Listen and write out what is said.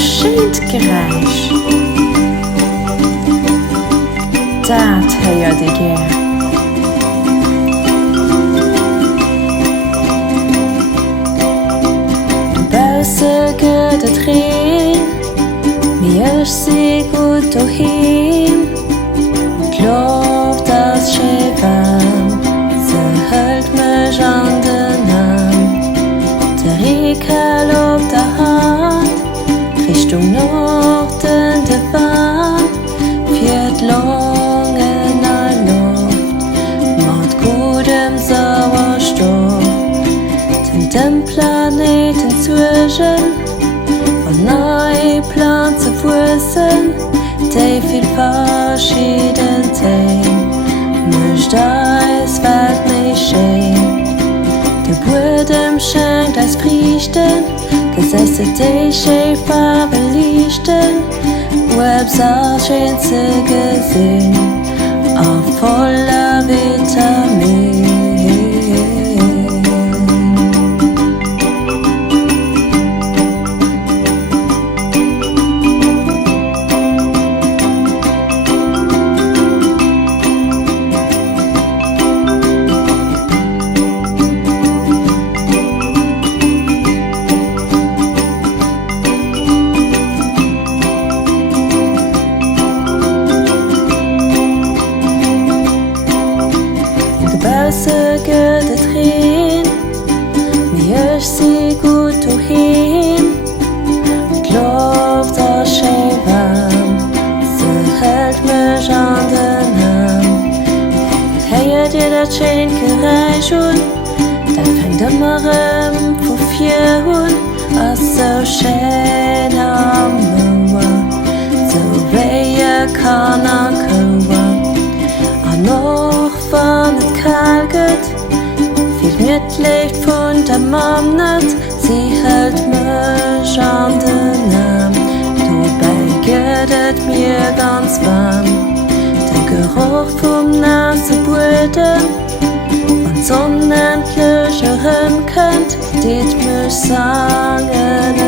schéint Geräisch. Dat héiert ik gern. Dobaussen gutt het Reen, mech si gutt doheem. Loft das schéi waarm, se hëlt mech an den Aarm. Der Rekel op der Hand, Richtung Norden de Welt, viert Lungen an Loft, mat guddem Sauerstoff. Den Planéiten Suergen, von Planze wuessen, vill verschidden Téin, mécht Welt mécht. Buedem schenkt Friichten, Geräisch schéi Lichten, schéint ze gesinn, a voller Vitamin. Dobaussen gutt het Reen, mech si gutt doheem. Loft das schéi waarm, se hëlt mech an den Aarm. Héiert dat schéint Geräisch un, dat fängt ëmmerem vu vier hun, ass so schéin am Mauer, so wéie kann a kauer. An noch wann et kal gëtt, vill mit leeft vun der Mam net, sie hëlt mech an den Aarm. Dobei gëtt et mir ganz warm, der Geruch vom nasse Buedem, wann sonnendlech kënnt, dit mech sangen